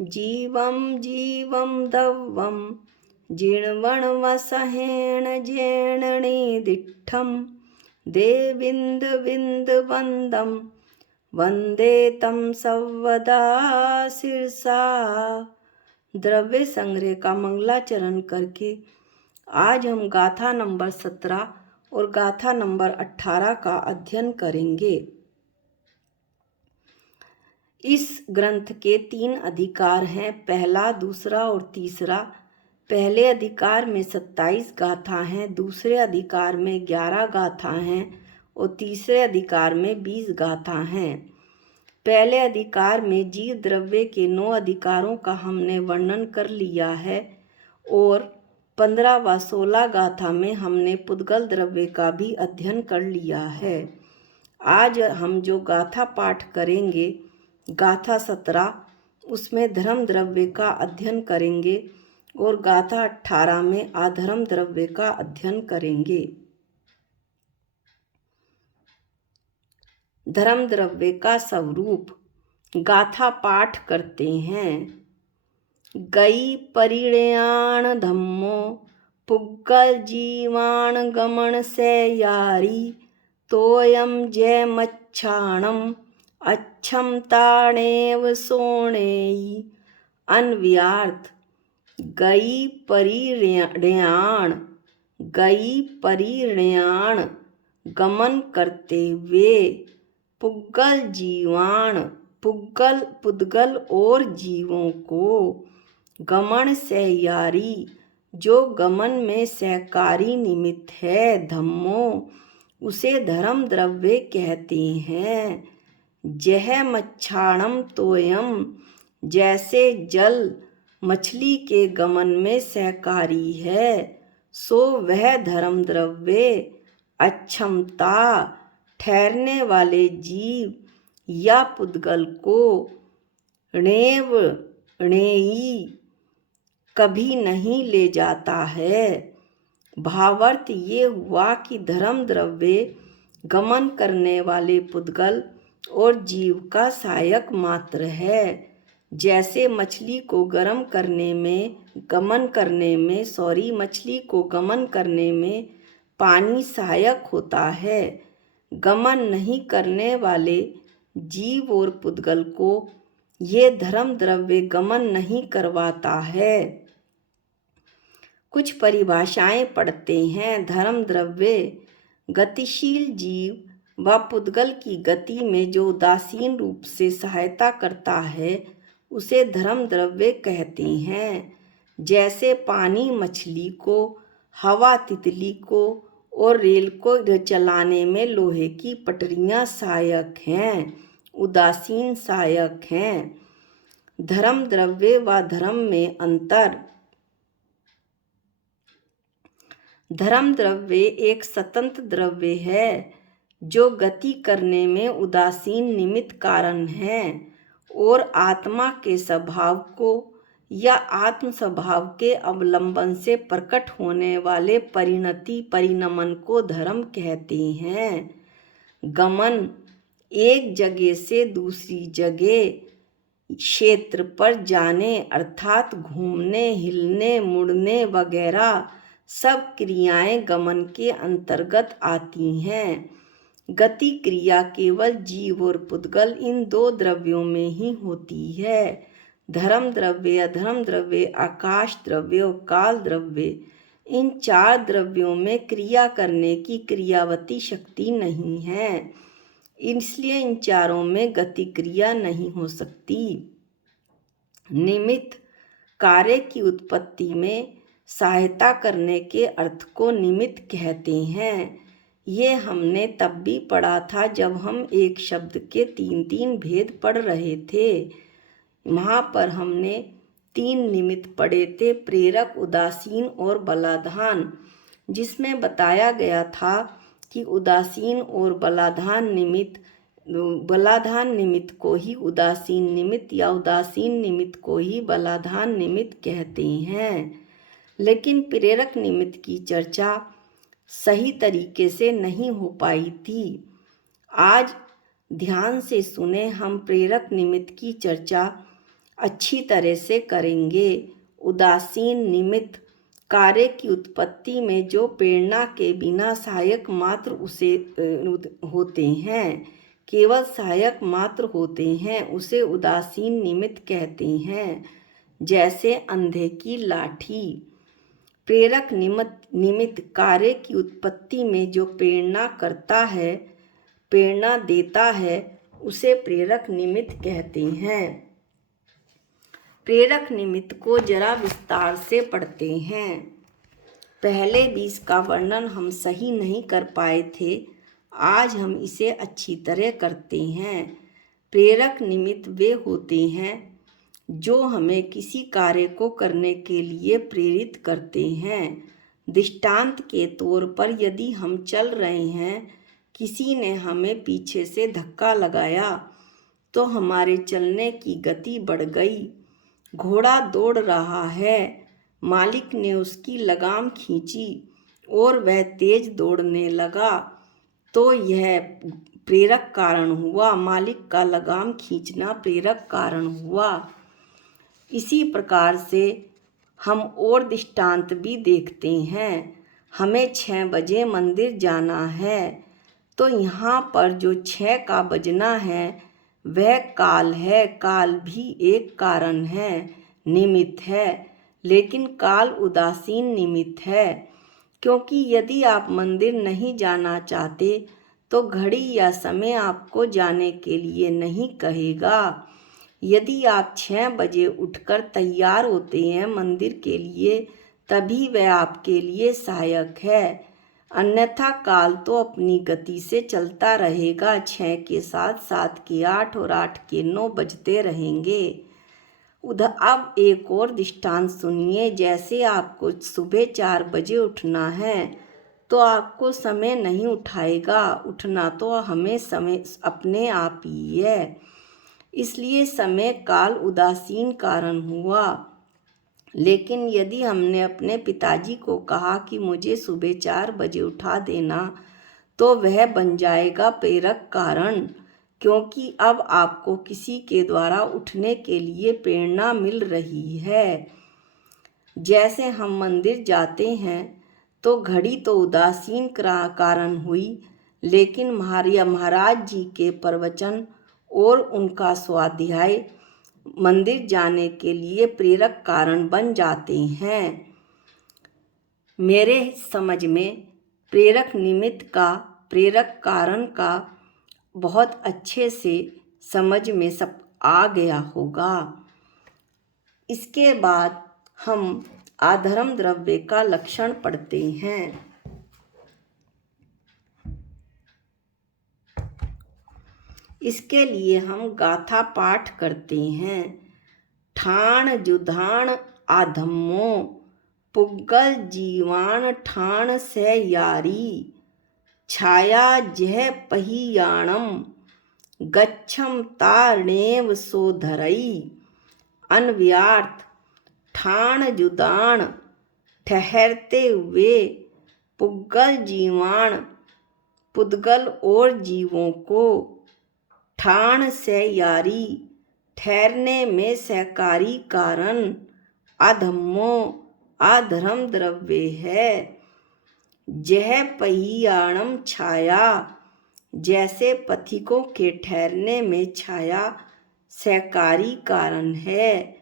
जीवं जीवं दव्वं जीर्णवणवसहेण जेणनिदिष्टं देविन्दविन्दवन्दं वन्दे तं सर्वदा शिरसा। द्रव्य संग्रह का मंगलाचरण करके आज हम गाथा नंबर 17 और गाथा नंबर 18 का अध्ययन करेंगे। इस ग्रंथ के 3 अधिकार हैं, पहला, दूसरा और तीसरा। पहले अधिकार में 27 गाथा हैं, दूसरे अधिकार में 11 गाथा हैं और तीसरे अधिकार में 20 गाथा हैं। पहले अधिकार में जीव द्रव्य के 9 अधिकारों का हमने वर्णन कर लिया है और 15 व 16 गाथा में हमने पुद्गल द्रव्य का भी अध्ययन कर लिया है। आज हम जो गाथा पाठ करेंगे गाथा 17, उसमें धर्म द्रव्य का अध्ययन करेंगे और गाथा 18 में अधर्म द्रव्य का अध्ययन करेंगे। धर्म द्रव्य का स्वरूप गाथा पाठ करते हैं। गई परिणयान धम्मो पुग्गल जीवान गमन से यारी तोयम जय मच्छाणम अच्छम ताणेव सोणेयी। अन्व्यार्थ गई परिणयान गमन करते हुए पुग्गल जीवान पुद्गल और जीवों को गमन सहयारी जो गमन में सहकारी निमित्त है धम्मो उसे धर्म द्रव्य कहते हैं। जह मच्छाणम तोयम जैसे जल मछली के गमन में सहकारी है सो वह धर्म द्रव्य। अक्षमता ठहरने वाले जीव या पुद्गल को णेव णेयी कभी नहीं ले जाता है। भावार्थ ये हुआ कि धर्म द्रव्य गमन करने वाले पुद्गल और जीव का सहायक मात्र है। जैसे मछली को गमन करने में पानी सहायक होता है, गमन नहीं करने वाले जीव और पुद्गल को ये धर्म द्रव्य गमन नहीं करवाता है। कुछ परिभाषाएं पढ़ते हैं। धर्म द्रव्य गतिशील जीव व पुद्गल की गति में जो उदासीन रूप से सहायता करता है उसे धर्म द्रव्य कहते हैं। जैसे पानी मछली को, हवा तितली को और रेल को चलाने में लोहे की पटरियां सहायक हैं, उदासीन सहायक हैं। धर्म द्रव्य व धर्म में अंतर। धर्म द्रव्य एक स्वतंत्र द्रव्य है जो गति करने में उदासीन निमित्त कारण है और आत्मा के स्वभाव को या आत्म स्वभाव के अवलंबन से प्रकट होने वाले परिणमन को धर्म कहते हैं। गमन एक जगह से दूसरी जगह क्षेत्र पर जाने अर्थात घूमने, हिलने, मुड़ने वगैरह सब क्रियाएं गमन के अंतर्गत आती हैं। गति क्रिया केवल जीव और पुद्गल इन 2 द्रव्यों में ही होती है। धर्म द्रव्य, अधर्म द्रव्य, आकाश द्रव्य और काल द्रव्य, इन 4 द्रव्यों में क्रिया करने की क्रियावती शक्ति नहीं है, इसलिए इन चारों में गति क्रिया नहीं हो सकती। निमित्त कार्य की उत्पत्ति में सहायता करने के अर्थ को निमित्त कहते हैं। ये हमने तब भी पढ़ा था जब हम एक शब्द के 3 भेद पढ़ रहे थे। वहाँ पर हमने 3 निमित्त पढ़े थे, प्रेरक, उदासीन और बलाधान, जिसमें बताया गया था कि उदासीन और बलाधान निमित्त को ही उदासीन निमित्त या उदासीन निमित्त को ही बलाधान निमित्त कहते हैं। लेकिन प्रेरक निमित्त की चर्चा सही तरीके से नहीं हो पाई थी। आज ध्यान से सुने हम प्रेरक निमित्त की चर्चा अच्छी तरह से करेंगे। उदासीन निमित्त कार्य की उत्पत्ति में जो प्रेरणा के बिना सहायक मात्र उसे होते हैं, केवल सहायक मात्र होते हैं, उसे उदासीन निमित्त कहते हैं। जैसे अंधे की लाठी। प्रेरक निमित्त कार्य की उत्पत्ति में जो प्रेरणा करता है, प्रेरणा देता है, उसे प्रेरक निमित्त कहते हैं। प्रेरक निमित्त को जरा विस्तार से पढ़ते हैं। पहले भी इसका वर्णन हम सही नहीं कर पाए थे, आज हम इसे अच्छी तरह करते हैं। प्रेरक निमित्त वे होते हैं जो हमें किसी कार्य को करने के लिए प्रेरित करते हैं। दृष्टांत के तौर पर यदि हम चल रहे हैं, किसी ने हमें पीछे से धक्का लगाया तो हमारे चलने की गति बढ़ गई। घोड़ा दौड़ रहा है, मालिक ने उसकी लगाम खींची और वह तेज दौड़ने लगा, तो यह प्रेरक कारण हुआ। मालिक का लगाम खींचना प्रेरक कारण हुआ। इसी प्रकार से हम और दृष्टांत भी देखते हैं। हमें 6 बजे मंदिर जाना है, तो यहाँ पर जो 6 का बजना है वह काल है। काल भी एक कारण है, निमित्त है, लेकिन काल उदासीन निमित्त है, क्योंकि यदि आप मंदिर नहीं जाना चाहते तो घड़ी या समय आपको जाने के लिए नहीं कहेगा। यदि आप 6 बजे उठकर तैयार होते हैं मंदिर के लिए, तभी वह आपके लिए सहायक है, अन्यथा काल तो अपनी गति से चलता रहेगा। 6 के साथ 7 के 8 और 8 के 9 बजते रहेंगे। अब एक और दृष्टांत सुनिए। जैसे आपको सुबह 4 बजे उठना है, तो आपको समय नहीं उठाएगा, उठना तो हमें समय अपने आप ही है, इसलिए समय काल उदासीन कारण हुआ। लेकिन यदि हमने अपने पिताजी को कहा कि मुझे सुबह 4 बजे उठा देना, तो वह बन जाएगा प्रेरक कारण, क्योंकि अब आपको किसी के द्वारा उठने के लिए प्रेरणा मिल रही है। जैसे हम मंदिर जाते हैं तो घड़ी तो उदासीन कारण हुई, लेकिन महाराज जी के प्रवचन और उनका स्वाध्याय मंदिर जाने के लिए प्रेरक कारण बन जाते हैं। मेरे समझ में प्रेरक निमित्त का प्रेरक कारण का बहुत अच्छे से समझ में सब आ गया होगा। इसके बाद हम अधर्म द्रव्य का लक्षण पढ़ते हैं। इसके लिए हम गाथा पाठ करते हैं। ठाण जुधाण आधम्मो, पुग्गल जीवाण ठाण से यारी, छाया जह पहियाणम, गच्छम तारणेव सोधरई। अनव्यार्थ ठाण जुदाण ठहरते हुए, पुग्गल जीवाण पुद्गल और जीवों को, ठाण से यारी ठहरने में सहकारी कारण, अधम्मो अधर्म द्रव्य है। जह पहियाणम छाया, जैसे पथिकों के ठहरने में छाया सहकारी कारण है,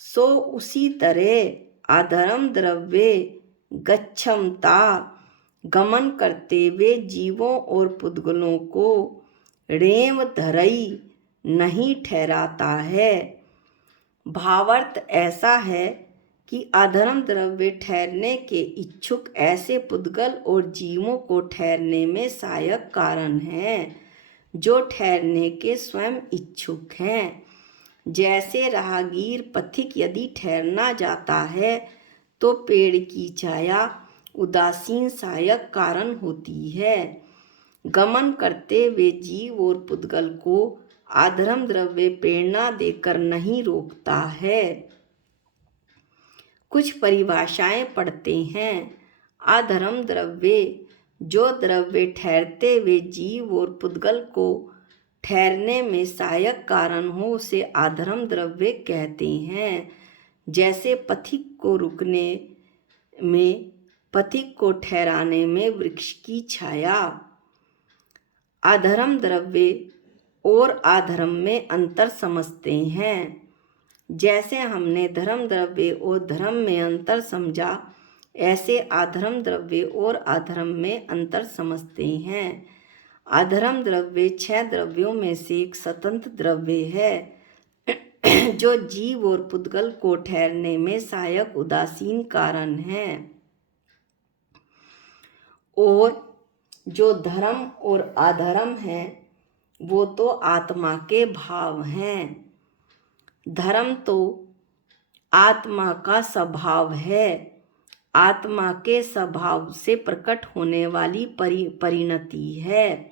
सो उसी तरह अधर्म द्रव्य गच्छमता गमन करते हुए जीवों और पुद्गलों को रेव धरई नहीं ठहराता है। भावार्थ ऐसा है कि अधर्म द्रव्य ठहरने के इच्छुक ऐसे पुद्गल और जीवों को ठहरने में सहायक कारण हैं, जो ठहरने के स्वयं इच्छुक हैं। जैसे राहगीर पथिक यदि ठहरना जाता है, तो पेड़ की छाया उदासीन सहायक कारण होती है। गमन करते हुए जीव और पुद्गल को अधर्म द्रव्य प्रेरणा देकर नहीं रोकता है। कुछ परिभाषाएं पढ़ते हैं। अधर्म द्रव्य, जो द्रव्य ठहरते हुए जीव और पुद्गल को ठहरने में सहायक कारण हो उसे आधर्म द्रव्य कहते हैं। जैसे पथिक को रुकने में, पथिक को ठहराने में वृक्ष की छाया। अधर्म द्रव्य और अधर्म में अंतर समझते हैं। जैसे हमने धर्म द्रव्य और धर्म में अंतर समझा, ऐसे अधर्म द्रव्य और अधर्म में अंतर समझते हैं। अधर्म द्रव्य 6 द्रव्यों में से एक स्वतंत्र द्रव्य है जो जीव और पुद्गल को ठहरने में सहायक उदासीन कारण है। और जो धर्म और अधर्म है वो तो आत्मा के भाव हैं। धर्म तो आत्मा का स्वभाव है, आत्मा के स्वभाव से प्रकट होने वाली परिणति है,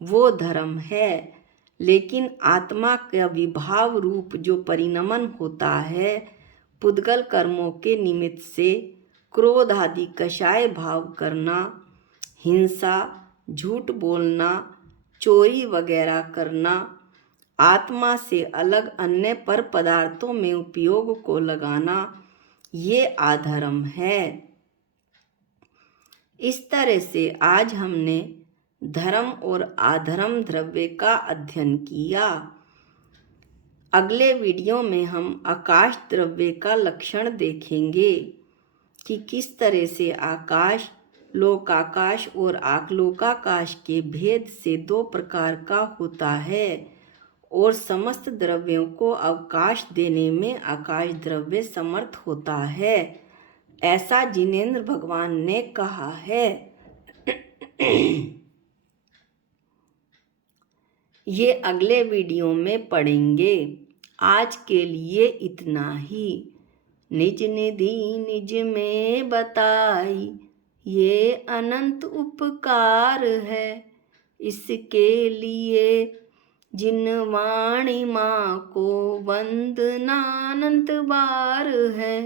वो धर्म है। लेकिन आत्मा का विभाव रूप जो परिणमन होता है, पुद्गल कर्मों के निमित्त से क्रोध आदि कषाय भाव करना, हिंसा, झूठ बोलना, चोरी वगैरह करना, आत्मा से अलग अन्य पर पदार्थों में उपयोग को लगाना, ये अधर्म है। इस तरह से आज हमने धर्म और अधर्म द्रव्य का अध्ययन किया। अगले वीडियो में हम आकाश द्रव्य का लक्षण देखेंगे कि किस तरह से आकाश, लोकाकाश और आकलोकाकाश के भेद से 2 प्रकार का होता है और समस्त द्रव्यों को अवकाश देने में आकाश द्रव्य समर्थ होता है, ऐसा जिनेंद्र भगवान ने कहा है। ये अगले वीडियो में पढ़ेंगे। आज के लिए इतना ही। निज निधि निज में बताई, ये अनंत उपकार है। इसके लिए जिन वाणी माँ को वंदनानंत बार है,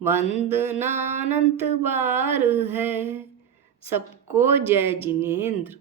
वंदनानंत बार है। सबको जय जिनेंद्र।